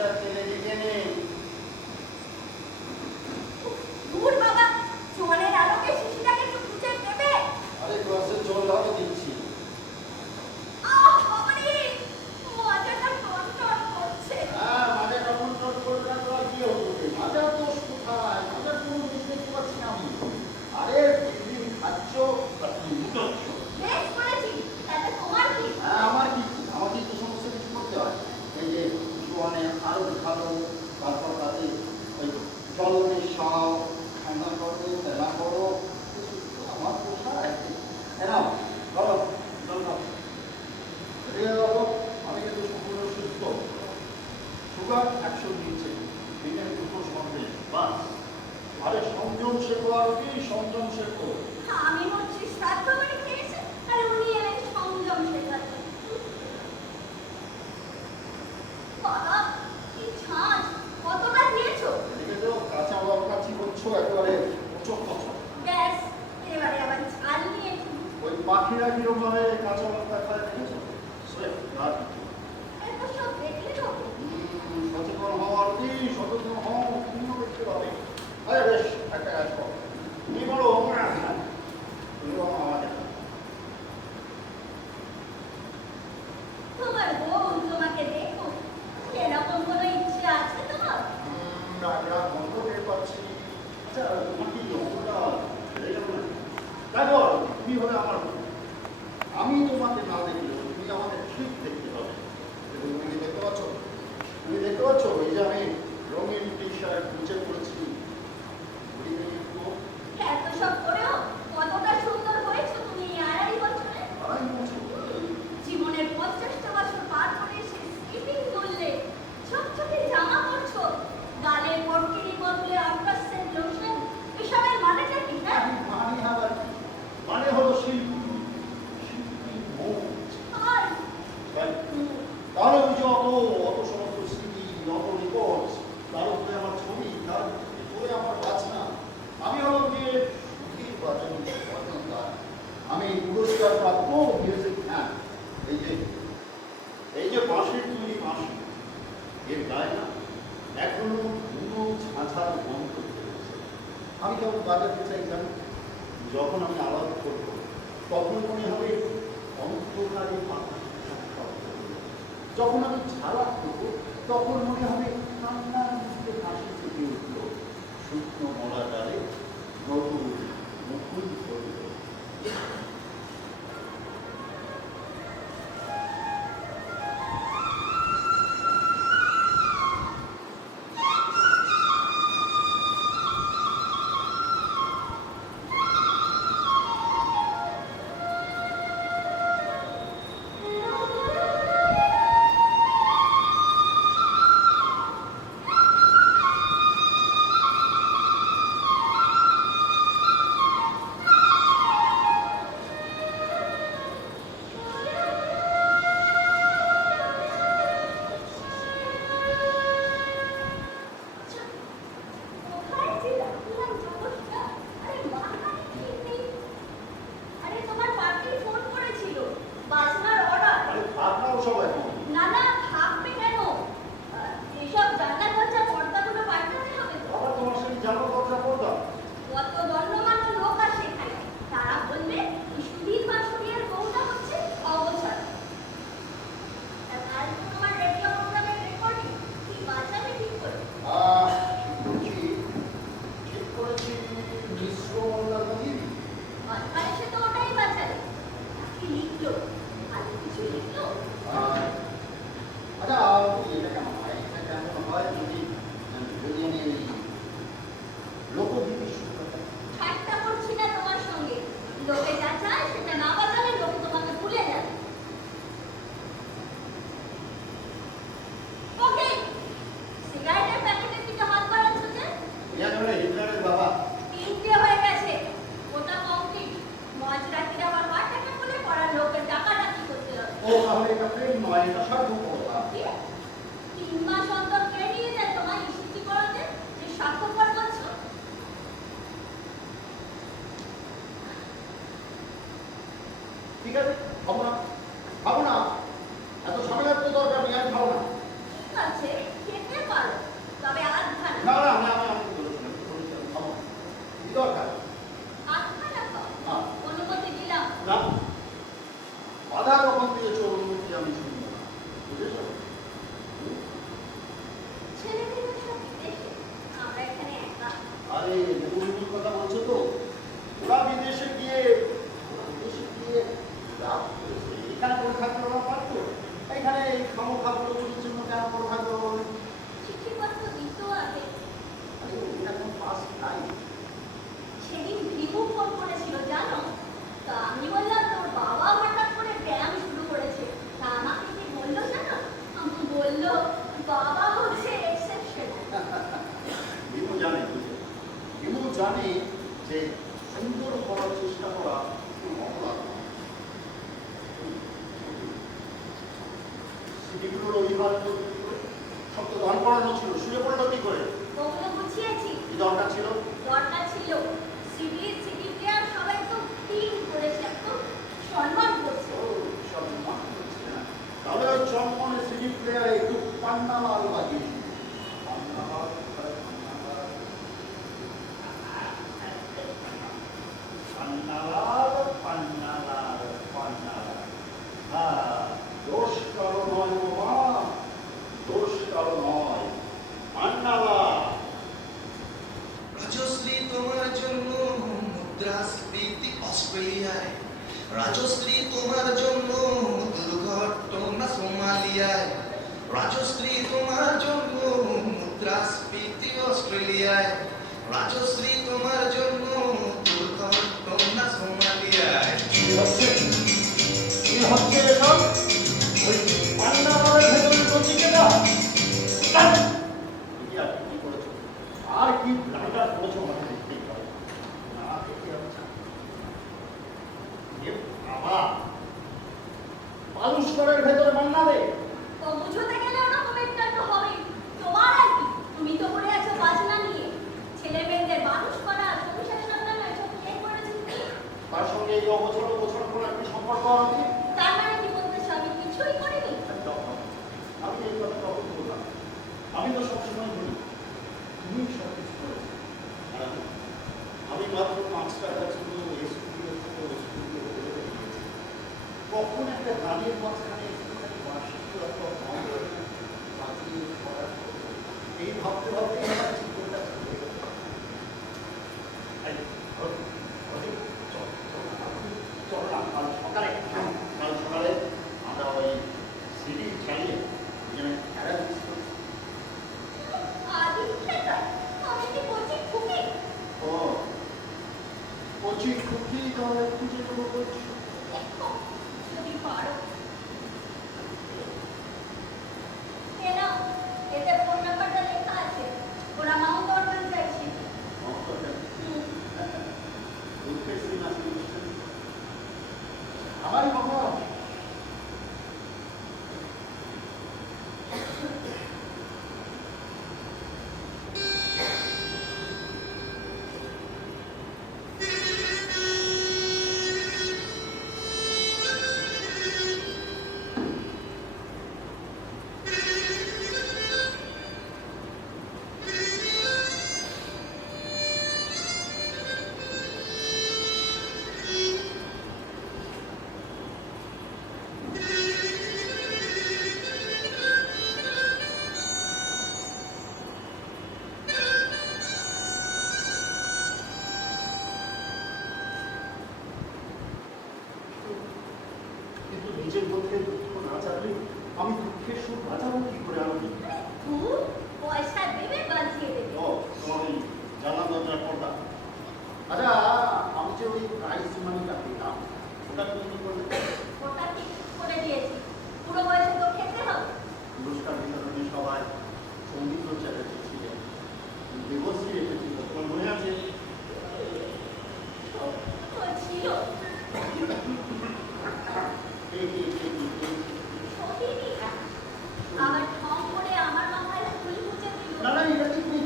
আচ্ছা তেলে দিকে নেই। দূর বাবা, জলের আলোকে শিশিটাকে একটু খুঁজে দেবে। আরে গ্লাসে জল দাও দিচ্ছি। আহ বাবারে, মাথাটা টনটন করছে। হ্যাঁ মাঝে টন টন করবে না তো আর কি হবে? মাজার দোষ কোথায়? মাজার কোনো জিনিস দেখতে পাচ্ছি না আমি। আরে প্রতিদিন খাচ্ছ আর তুমি মুটাচ্ছ। বেশ করেছি, তাতে তোমার কি? হ্যাঁ আমার কি? আমাকে তো সমস্ত কিছু করতে হয়। এই যে জোয়ানে আরো ভালো, তারপর তাতে ওই জল মেশাও, ঠান্ডা করো, তেলা করো, আমার পোষায়। নাও বলো জল খাও। রেগে বলো আমি কিন্তু সম্পূর্ণ সুস্থ। সুগার 100 নিচে, এটা দুটো সন্দেহ বাস। আরে সংযম শেখো আর কি সংযম শেখো। আমি হচ্ছি শ্রাদ্ধ বাড়ি খেয়েছে, আর উনি এলেন সংযম শেখাতে। বাবা, কি ঝাঁজ, কতটা দিয়েছো? এদিকে তো কাঁচা লঙ্কা চিবোচ্ছ একেবারে পচক পচক। ব্যাস, এবারে আবার ঝাল নিয়েছি। ওই পাখিরা কিরকম ভাবে কাঁচা লঙ্কা খায় দেখেছো? আর এত সব দেখলে তো সচেতন হও আর কি সচেতন হও, তুমিও দেখতে পাবে। আরে বেশ একটা কাজ করো, তুমি বলো তুমি বলো আমাকে। তোমার বউ তোমাকে দেখো, এরকম কোনো ইচ্ছে আছে তোমার? রাজা বন্ধ টের পাচ্ছি। আচ্ছা তোমার কি অঙ্কটা বেড়ে যাবে না? দেখো তুমি হলে আমার বউ। আমি তোমাকে না দেখলেও তুমি আমাকে ঠিক দেখতে হবে। এবং তুমি দেখতে পাচ্ছ, তুমি দেখতে পাচ্ছ এই যে আমি রঙিন টি শার্ট নিচে পড়েছি। এত সব করেও কতটা সুন্দর হয়েছে তুমি এই 2.5 বছরে। জীবনের 50টা বছর পার করে এসে স্কিপিং করলে, ছোটছোট জামা পরছো, গালে পরকিনি বদলে আফটার লোশন, এসবের মানেটা কি? হ্যাঁ, মানে আবার কি? মানে হলো শিল্পী, শিল্পী মন। আর তাহলে ওই যে অত সমস্ত স্মৃতি, অত রেকর্ড, তার উপরে আমার ছবি, তার উপরে আমার বাজনা। আমি হলাম যে সুধীর বাজনদার। আমি পুরস্কার প্রাপ্ত মিউজিক ফ্যান। এই যে বাঁশির তৈরি বাঁশি, এর গায়ে না এখনো ধুনো ঝাঁঝার গন্ধ বেরোচ্ছে। আমি কেমন বাজাতে চাই জানি, যখন আমি আলাপ করব তখন মনে হবে অন্ধকারে পাতা শব্দ। যখন আমি ঝালাক করবো তখন মনে হবে কান্নার মধ্যে হাসি থেকে উঠল শুকনো মরা ডালে নতুন মুকুল ধরল। কোথায় ছিল তোমার জগৎটা? আরে মাথায় ঠিক নেই। আরে তোমার পার্টি ফোন করেছিল, বাজনার অর্ডার। আরে আপনারাও সবাই না না, থাকবে কেন? এসব জানলা দরজা পর্দাগুলো পাল্টাতে হবে তো। আবার তোমার সেই জানো কথা বলতাম। কত গণ্যমান্য লোক আসে এখানে, তারা বলবে সুধীর বাসুরিয়ার বউটা হচ্ছে অবসর। কাল তো তোমার রেডিও প্রোগ্রামের রেকর্ডিং, কি বাজাবে ঠিক করে? ঠিক করেছি মিশ্র মোল্লার নদী। মাঝখানে সে তো ওটাই বাজাবে। কি লিখলো? আর কিছু লিখলো? আচ্ছা এটা কেন হয়? এটা কেমন হয় যদি যদি আমি এই লোকগীতি শুরু করতাম? ঠাট্টা করছি না তোমার সঙ্গে। লোকে যা চায় সেটা না বাজালে লোক তোমাকে ভুলে যাবে। ওকে, সিগারেটের প্যাকেটের দিকে হাত বাড়াচ্ছ যে? ইয়ার হলে হিটলারের বাবা। 3টে হয়ে গেছে, ওটা কমপ্লিট। মাঝরাতির আবার হার্ট অ্যাটাক হলে পাড়ার লোকের ডাকাডাকি করতে হবে। ও তাহলে এটা প্রেম নয়, এটা স্বার্থপরতা। কি? 3 মাস অন্তর কে নিয়ে যায় তোমায় ইস্যুটি করাতে যে স্বার্থপর বলছো? ঠিক আছে খাবো না, খাবো না, এত ঝামেলার তো দরকার নেই, আমি খাবো না। ঠিক আছে, খেতে সুন্দর করার চেষ্টা করা কোনো অপরাধ নয়। সিটিগুলোর অভিভাবক সব তো দান করানো ছিল, শুয়ে পড়লো কি করে? ওগুলো গুছিয়েছি। কি দরকার ছিল? দরকার ছিল। সিটি প্লেয়ার সবাই তো টিম করেছে, তো সম্মান করছে। ও, সম্মান করছে না। তাহলে ওই চম্পনে সিটি প্লেয়ার একটু পান্নালাল বাজিয়ে পান্নালাল পান্নালাল পান্নালাল পান্নালাল। হ্যাঁ, দোষ কারো নয় বাবা, দোষ কারো নয়, পান্নালাল। রাজশ্রী তোমার জন্য মুদ্রাস্ফীতি অস্ট্রেলিয়ায়, রাজশ্রী তোমার জন্য দুর্ঘটনা সোমালিয়ায়, রাজশ্রী তোমার জন্য মুদ্রাস্ফীতি অস্ট্রেলিয়ায়, রাজশ্রী তোমার জন্য দুর্ঘটনা সোমালিয়ায়। কি হচ্ছে এসব? ওই পান্নালালের ভেতরে নচিকেতা কি করেছো? আর কি ব্লাইন্ডার করেছো আমাকে দেখতেই পারো না, দেখতে হচ্ছে বাবা পালুস্করের ভেতরে মান্নাবে। তো বুঝতে গেলে ওরকম একটা হবে। তোমার আর কি? তুমি তো পড়ে আছো বাজনা নিয়ে। ছেলে মেয়েদের মানুষ করা, সংসার সামলানো এসব কে করেছে তুমি? তার সঙ্গে এই অবছর কোনো একটা সম্পর্ক আছে? তার মানে কি বলতেছো আমি কিছুই করিনি? আমি এই কথা কখন বললাম? আমি তো সবসময় বলি তুমি সব কিছু করেছো। আমি মাত্র 5 টাকা ছিল কখন একটা গাড়ির মাঝখানে এই ভাবতে ভাবতে আমার জীবনটা চলে গেল। চল না, কাল সকালে আমরা ওই সিটি চালিয়ে এখানে অ্যারেঞ্জ করি। আদি খেতা আমি কি বলছি খুকি? ও কচি খুকি তাহলে খুঁজে নেবো বলছি। যদি পারো এ নাও, এতে ফোন নাম্বারটা লেখা আছে। ওরা মাউন্ট অর্ডার চাইছে। আমারই বাবা কিন্তু নিজের মধ্যে দুঃখ না জানলে আমি দুঃখের সুর বাঁচাবো কি করে? আমি খুব পয়সা দেবে বাঁচিয়ে দেবে। ও তোমার ওই জানলা দরজার পর্দা। আচ্ছা, আমি যে ওই প্রাইজ মানিটা পেলাম ওটা তুমি করলে? ওটা ঠিক করে দিয়েছি। পুরো বয়সে তো খেতে হবে। পুরস্কার বিতরণী সবাই সঙ্গীত চ্যাটার্জি ছিলেন, দেবশ্রী এসেছিল, তোমার মনে আছে? ও ছিল সতীনী। আবার ঠং করে আমার মাথায় ফুল মুছে দিল। না না, এটা কি তুমি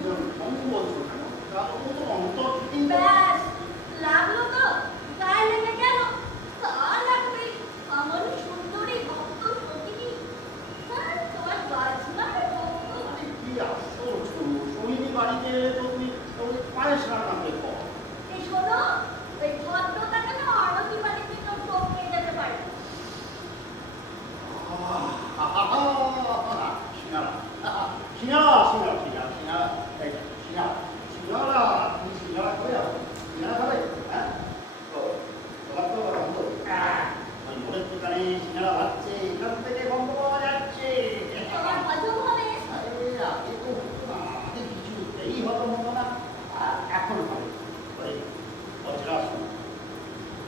অঙ্ক বলছো কেন? কারণ ও তো অন্তর থেকেই ব্যাস লাগলো তো, গায়ে লেগে গেল। তা লাগবে আমার সুন্দরী ভক্ত সতীনী। হ্যাঁ, তোমার বাজনার ভক্ত। মানে কি আশ্চর্য, সোহিনী বাড়িতে এলে তো তুমি ওই পায়েস রান্না করে খাও। এই শোনো, ওই ভদ্রতাকে না আরতি বাড়িতে তো ঠকে যেতে পারে। সিঙ্গারা সিঙ্গারা সিঙ্গারা সিঙ্গারা সিঙ্গারা এই সিঙ্গারা সিঙ্গারা তুমি সিঙ্গারা করে যাও, সিঙ্গারা খাবে? হ্যাঁ, তো তোমার তো গন্ধ ওই মোড়ের দোকানে সিঙ্গারা ভাজছে, এখান থেকে গন্ধ পাওয়া যাচ্ছে। তোমার হজম হবে। আরে আগে তো হতো না, আগে কিছুতেই হজম হতো না, আর এখন হবে ওই বজ্রাসন,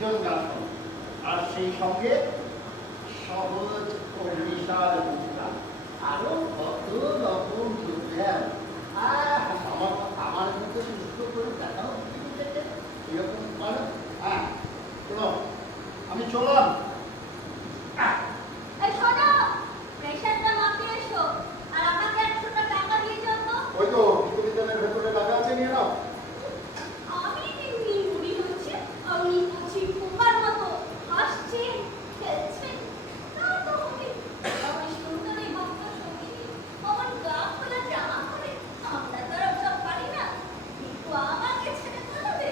জঙ্গাসন, আর সেই সঙ্গে সহজ ও বিশাল মুদ্রা, আরো কত রকম যোগান। আমার মধ্যে সুস্থ করে দেখাও। এরকম হয় না? হ্যাঁ শোনো আমি চললাম। এই শোনো, প্রেশারটা মাপিয়ে এসো আর আমাকে 100টা টাকা দিয়ে যাও তো। ওই তো বিশ্ববিদ্যালয়ের ভেতরে টাকা আছে, নিয়ে নাও। আমি এমনি মনে হচ্ছে আমি বুঝি পোকার মতো হাসছেন খেলছেন। তা তো হবে। আমি সুন্দর এই ভক্ত সঙ্গীত আমার গা খোলা জামা পরে আমরা তো আর সব পারি না। একটু আমাকে ছেড়ে চলাবে।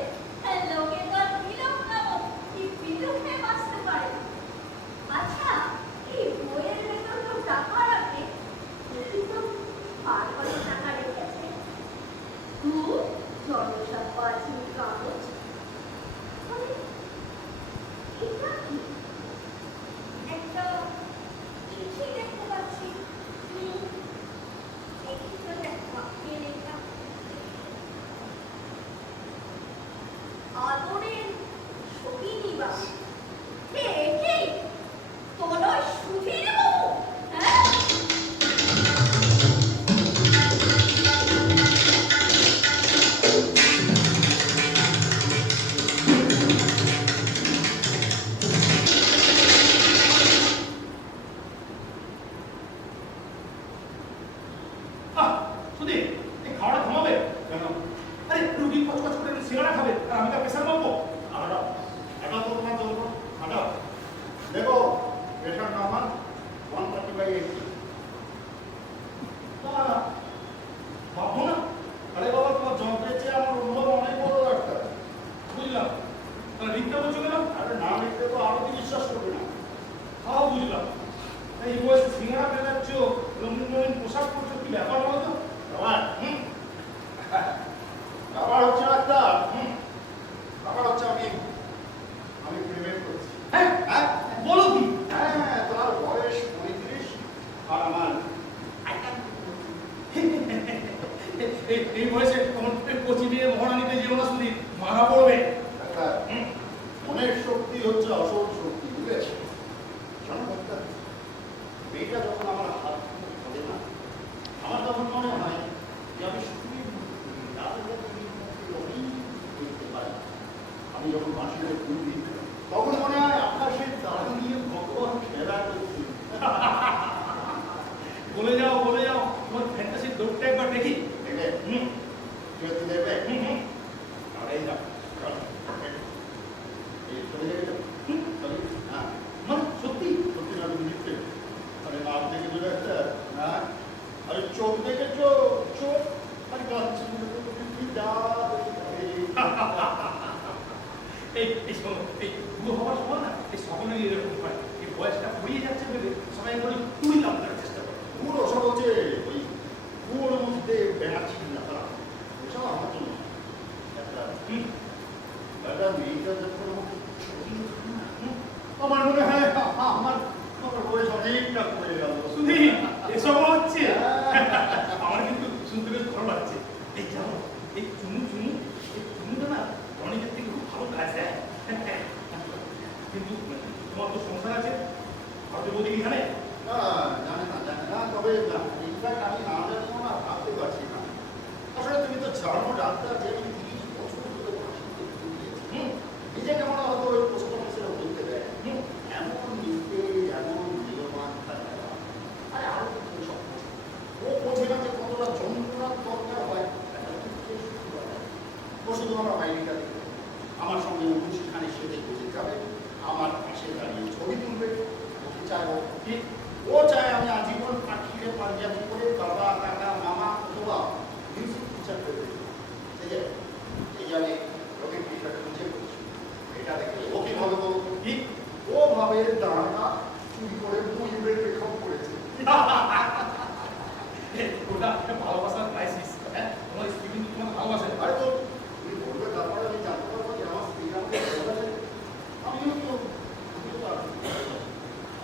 লোকে তো আর বিলোপ নামক কি বিলোপ হয়ে বাঁচতে পারে। আচ্ছা, এই বইয়ের ভেতর তো টাকা রাখে, কিন্তু আর কত টাকা রেখেছে? জনসংখ্যা আছে কাগজ। আরে, এটা কি? একটা চিঠি দেখতে পাচ্ছি। চিঠিটা দেখা, কে লেখা? আদরের সখিনী বাবু। কে কে? তোমার ওই সুধীর বাবু? হ্যাঁ? সুধীর, এই খাওয়াটা থামাবে কেন? আরে রুগী কচকচ করে সিঙ্গাড়া খাবে আর আমি তার প্রেশার মাপবো। হাঁটাও, এখন তো তোমার চলবো, হাঁটাও। দেখো প্রেশার নর্মাল 130/80। ভাববো না। আরে বাবা তোমার যন্ত্রের চেয়ে আমার অনুভব অনেক বড় একটা। বুঝলাম, তাহলে লিখতে বলছো কেন? আরে না লিখতে তো আরো বিশ্বাস করবে না। তাও বুঝলাম। এই বয়সে সিঙ্গাড়া পেটাচ্ছ, রঙিন রঙিন পোশাক পরছো, কি ব্যাপার বলো তো? ব্যাপার ব্যাপার হচ্ছে একটা ব্যাপার হচ্ছে আমি প্রেমে পড়েছি। হ্যাঁ হ্যাঁ বলো কি? হ্যাঁ তোমার বয়স 35 আর আমার এই বয়সে তোমার কচি দিয়ে মহারানিতে যেও না সুধীর, মারা পড়বে। একটা মনের শক্তি হচ্ছে আসল শক্তি, বুঝেছ? শোনো ডাক্তার, মেয়েটা যখন আমার হাত ধরে না, আমার তখন মনে হয় যে আমি শুধুই দেখতে পাই। আমি যখন বাঁশিতে ফুল দিই তখন মনে হয় আকাশের তারা নিয়ে ভগবান খেলা করছি। বলে যাও তোমার ফ্যান্টাসির দৌড়টা একবার দেখি। দেখবে তুই দেখবে আর এই যাও। এই চলে যাবে তো? চলে হ্যাঁ মানে সত্যি সত্যি না তুমি লিখতে? আরে নাক দেখে চলে একটা না, আরে চোখ দেখেছো? চোখ আরে গাছ এই শোনো, এই বুড়ো হওয়ার সময় না এই সকলেরই এরকম হয়। এই বয়সটা ফুরিয়ে যাচ্ছে ভেবে সবাই বলি তুই লাভ করার চেষ্টা কর। পুরো সব হচ্ছে ওই কুয়োর মধ্যে বেড়াচ্ছি না তারা, ওসব আমার জন্য একটা একটা মেয়েটা যখন আমাকে ছবি দেখি না, আমার মনে হয় আমার আমার বয়স অনেকটা কমে গেল। সুধীর, এসব হচ্ছে আমার কিন্তু শুনতে বেশ ভালো লাগছে। এই জানো, এই চুমুটা না অনেকের থেকে খুব ভালো কাজ দেয়। কিন্তু তোমার তো সংসার আছে, ভাবতে বলতে কি জানে? না জানে না, তবে ইনফ্যাক্ট আমি না জানিও না, ভাবতে পারছি না। আসলে তুমি তো জানো ডাক্তার যে আমি 30 বছর ধরে ফাঁসিতে ঝুলিয়েছি। নিজেকে মনে হয়তো ওই পোস্ট অফিসের বলতে দেয় এমন লিখতে এমন নিয়মান থাকে। আরে আরো কিছু সব ও বোঝে না যে কতটা যন্ত্রণার দরকার হয়। ও শুধু আমার বাইরেটা দেখবে, আমার সঙ্গে অনুষ্ঠানে সেজে গুজে যাবে, আমার পাশে দাঁড়িয়ে ছবি তুলবে। ওকে চায় ও চায় আমি আজীবন পাখিরে পাঞ্জাবি করে বাবা কাকা মামা অথবা মিউজিক টিচার করবে। এই যে আমি রবি টিচার খুঁজে করছি, এটা দেখে ও কি ভাবে বলবো? ঠিক ও ভাবে দাঁড়া চুরি করে মুইবের রেখাও করেছে। ওটা একটা ভালোবাসার ক্রাইসিস। হ্যাঁ, তোমার স্ত্রী কিন্তু তোমাকে ভালোবাসে। আরে তো তুমি বলবে তারপরে আমি জানতে পারবো যে আমার স্ত্রী আমাকে ভালোবাসে। আমিও তো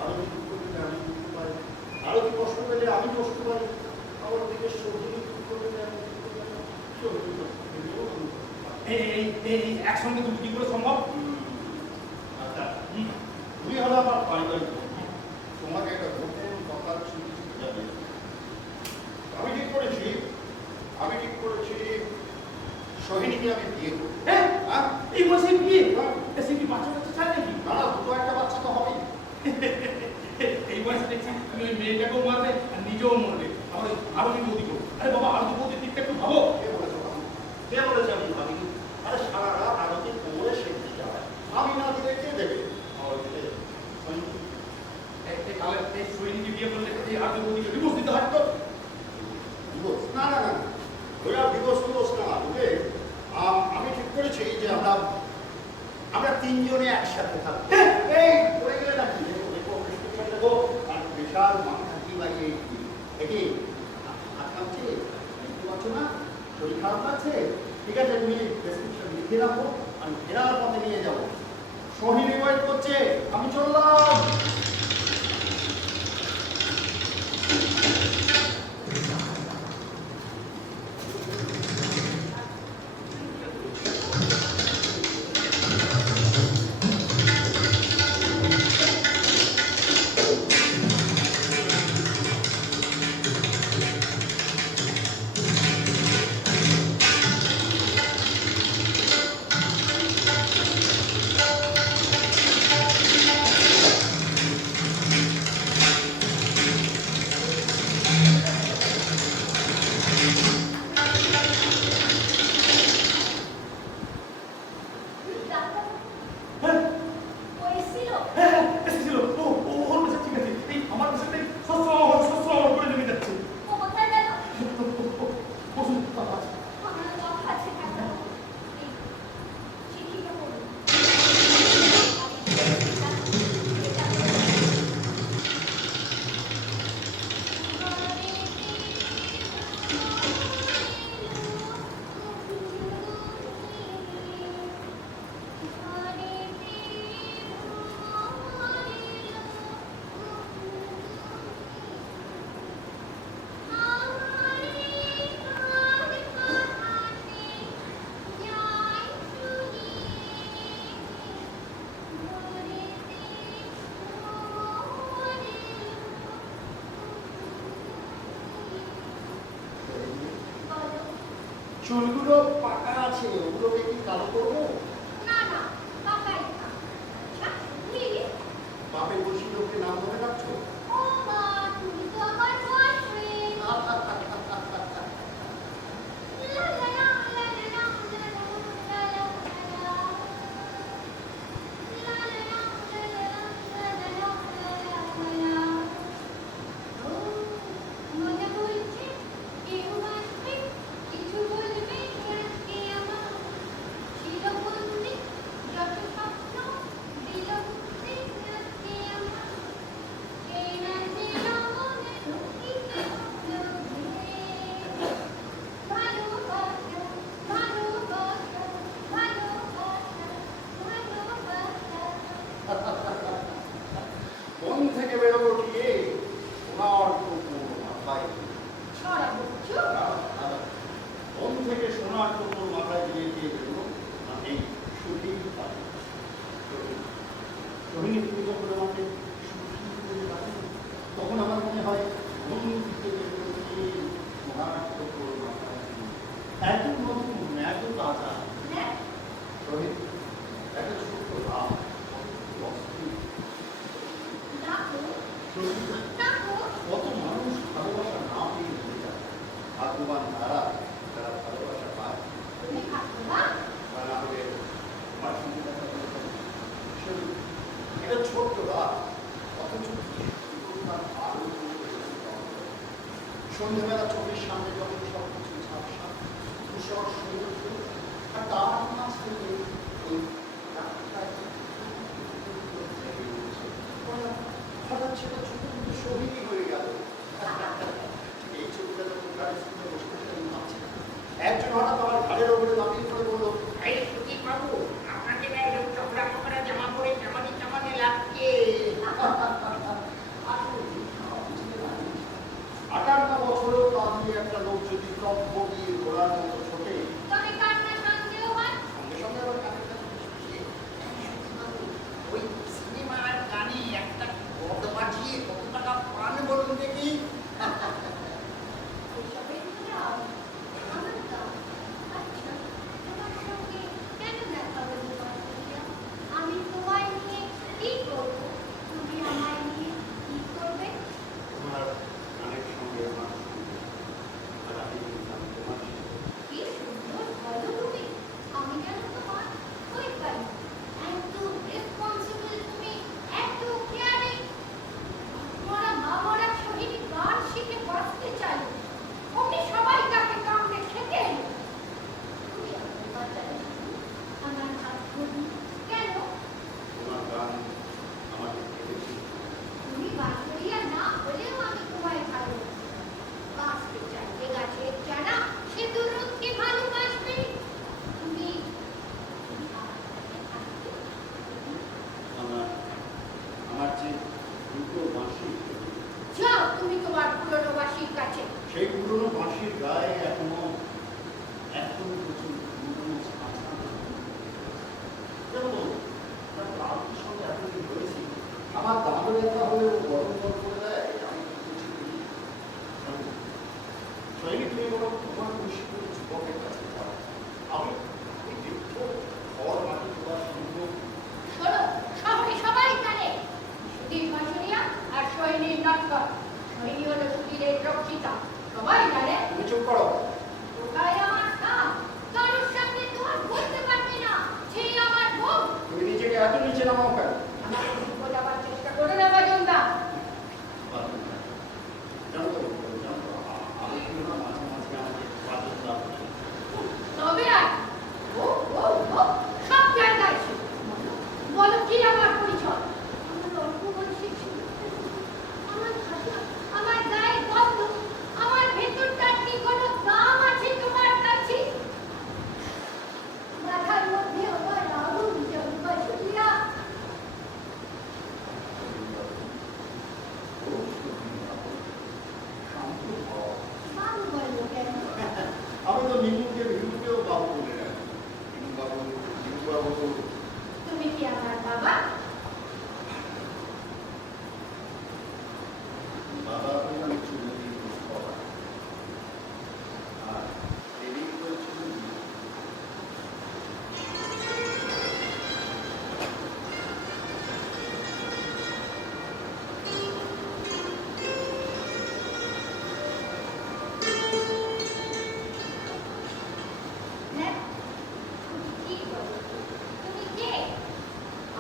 আরো কি দুঃখ পেলে আমি দুঃখ পাই, আরো কি কষ্ট পেলে আমি কষ্ট পাই, আবার দিকে সহ্য দুঃখ পেলে আমি এই একসঙ্গে তুমি কি করে সম্ভব? আচ্ছা তুমি হলো আমার পারিবারিক বন্ধু, তোমাকে একটা গোপন কথা জানি। আমি ঠিক করেছি সোহিনীকে আমি বিয়ে করবো। হ্যাঁ হ্যাঁ? এই বয়সে বিয়ে হ্যাঁ। সে কি বাচ্চা কাচ্চা চায় নাকি? না না, দুটো একটা বাচ্চা তো হবেই। এই বয়সে দেখছি তুমি ওই মেয়েটাকেও মারবে আর নিজেও মরবে, আরো কি বৌদি করো? আরে বাবা আরো বৌদি দিকটা একটু ভাবো। কে বলেছে ভাবি? কে বলেছে আমি ভাবিনি? আরে সারা রাত আরতি কোমরে সেঁকতে যায়, আমি না দিলে কে দেবে? আমার দিলে সৈনিক। এই সৈনিকে বিয়ে করলে এই আরো বৌদিকে ডিভোর্স দিতে হয় তো? ডিভোর্স? না না না, ওরা ডিভোর্স টিভোর্স না বুঝলে। আমি ঠিক করেছি যে আমরা তিনজনে একসাথে থাকবো। এই পড়ে গেলে নাকি? দেখো দেখো প্রেসক্রিপশন দেখো, আর বিশাল মাথা কি ভাই এটি হাত কাঁপছে, দেখতে পাচ্ছ না? শরীর খারাপ লাগছে? ঠিক আছে, তুমি প্রেসক্রিপশন লিখে রাখো, আমি ফেরার পথে নিয়ে যাবো। সোহিনী ওয়েট করছে, আমি চললাম। ডাক্তার হ্যাঁ ও এসেছিল? হ্যাঁ এসেছিল। ও ও ওর পেশা ঠিক আছে। এই আমার পেশাটাই শস্য আমার করে নেমে যাচ্ছে। ও কোথায় গেল? বসুন বাবা। আমার কথা আছে ডাক্তার। এই চিঠিটা পড়ুন। চুলগুলো পাকা আছে, ওগুলোকে কি কালো করবো? না না, বাবাই থাক। আচ্ছা, তুমি বাপে বসি লোককে নাম ধরে রাখছো? ও মা, তুমি তো আমার বয়ফ্রেন্ড। লা লা লা লা লা লা লা লা লা লা লা। লা লা লা লা লা লা লা লা লা। ও মনে বলছে কেউ আসবে, কিছু বলবে আজকে আমার। চিরবন্দি যত স্বপ্ন দিল বুঝতে আজকে আমার। কে না ছিল মনে ঢুকিতে লোভে। ভালোবাসা, ভালোবাসা, ভালোবাসা, ভালোবাসা। মন থেকে বেরোবো কি রে? সোনার টুকুর মাথায় ছড়া বুঝছো? মন থেকে সোনার টুকুর মাথায় দিয়ে দিয়ে বেরোবো এই সুখী পাবে। রোহিণী তুমি যখন আমাকে সুখী বলে ডাকো, তখন আমার মনে হয় মন থেকে বেরোচ্ছি সোনার টুকুর মাথায় দিয়ে। এত নতুন, এত তাজা। হ্যাঁ, রোহিণী, একটা ছোট্ট রাম, অস্থির। ডাকো, রোহিণী, ডাকো। কত মানুষ ভালোবাসা না পেয়ে মরে যায়। ভাগ্যবান তারা যারা ভালোবাসা পায়। তুমি ভাগ্যবান। তা না হলে আমার সঙ্গে দেখা করতে হবে। শুধু এটা ছোট্ট রাত, অথচ তার আলো সন্ধ্যেবেলা চোখের সামনে যখন সব কিছু ঝাপসা, ধূসর সমুদ্র, আর তার মাঝ থেকে ওই রাতটায় হঠাৎ সেটা ছোট ছোট শহীদই হয়ে গেল। এই ছবিটা যখন গাড়ি শুনতে বসে থাকতে আমি ভাবছিলাম, একজন হঠাৎ আমার ঘাড়ের ওপরে দাঁড়িয়ে পড়ে বলল, এই সুদীপ বাবু, আপনাকে না এরকম চকরা মকরা জামা পরে কেমনই কেমনই লাগছে। আটান্ন বছরেও তা দিয়ে একটা লোক যদি টপ বগিয়ে ঘোড়ার মতো ছোটে, তবে কান্না সন্দেহ হয়। সঙ্গে সঙ্গে আবার কানে কানে ওই সিনেমার গানে একটা পদ বাজিয়ে এত নিচে নামাও কেন? আমাকে ঠিক যাবার চেষ্টা করো না বাজনদা। জানো তো আমি কিন্তু না মাঝে মাঝে আমাকে বাদল দাও। তবে আর ও ও ও সব জায়গায় আছে। বলো কি আমার পরিচয়? আমার অল্প বয়সী ছিল, আমার ভাষা, আমার গায়ে গন্ধ, আমার ভেতরটার কি কোনো দাম আছে তোমার কাছে? মাথার মধ্যে আমার আগুন জলপা ছুটিয়া বাবু বললো কেন? আমি তো নিমুকে ভিড়ুকেও বাবু বলে রাখি। নিমু বাবু, নিমু বাবু। তুমি কি আমার বাবা? বাবা বললাম চুরি বাবা। আর দেবী বলছিল হ্যাঁ, তুমি কি বলো? তুমি কে?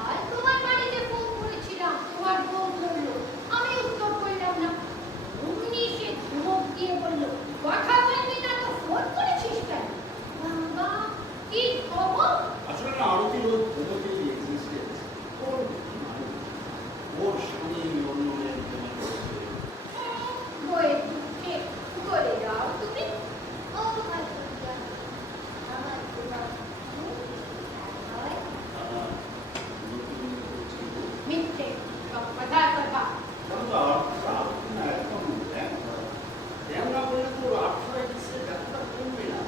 আর তোমার বাড়িতে ফোন করেছিলাম, তোমার ফোন ধরলো, আমি উত্তর করলাম না। অমনি সে ধমক দিয়ে বলল, কথা বলবি না তো ফোন করেছিস কেন? বাবা, কি খবর? আসলে না আরতির ওই ভূমতির এক্সিস্টেন্স ওর মানুষ ওর স্বামী অন্য মেয়ের প্রেমে পড়েছে। বইয়ের দুঃখে গলে যাও তুমি। ও ভালোবাসা, আমার তোমার হয় নতুন বলছি মিথ্যে সব কথার কথা। জানো তো আরতি না একদম ব্যায়াম করে। ব্যায়াম না করলে তো আটশোটা কিসে ডাক্তার করবে না।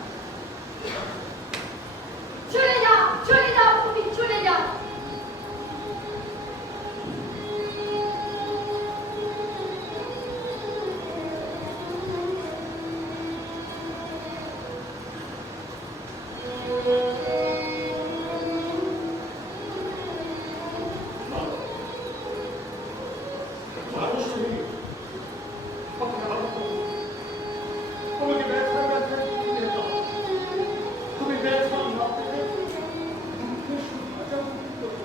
চলে যাও তুমি চলে যাও। ভালো ভালো শরীর কত ভালো তোমাকে ব্যথা ব্যথা দিয়ে দাও। তুমি ব্যথা না পেলে দুঃখের সুখটা করো।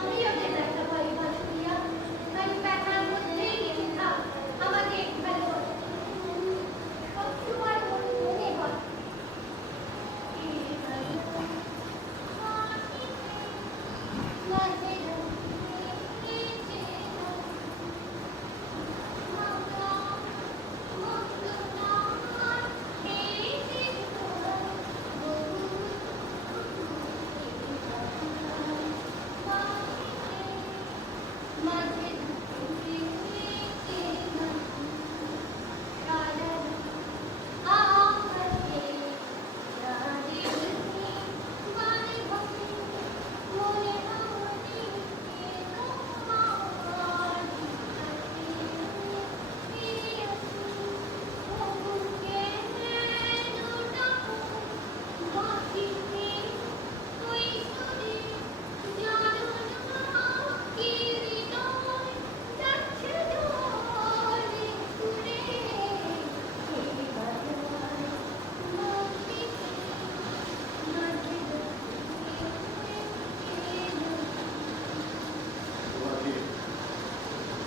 আমিও যে ব্যথা পাই ভাসুরিয়া, তাই ব্যথার মধ্যেই গেলে থাক, আমাকে ভালোবাসো। সবসময় মনে হয়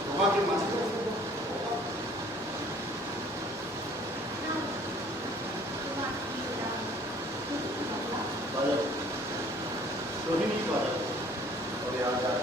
তোমাকে মাঝে বাজাও রোহিণী বাজাও তবে আজ আর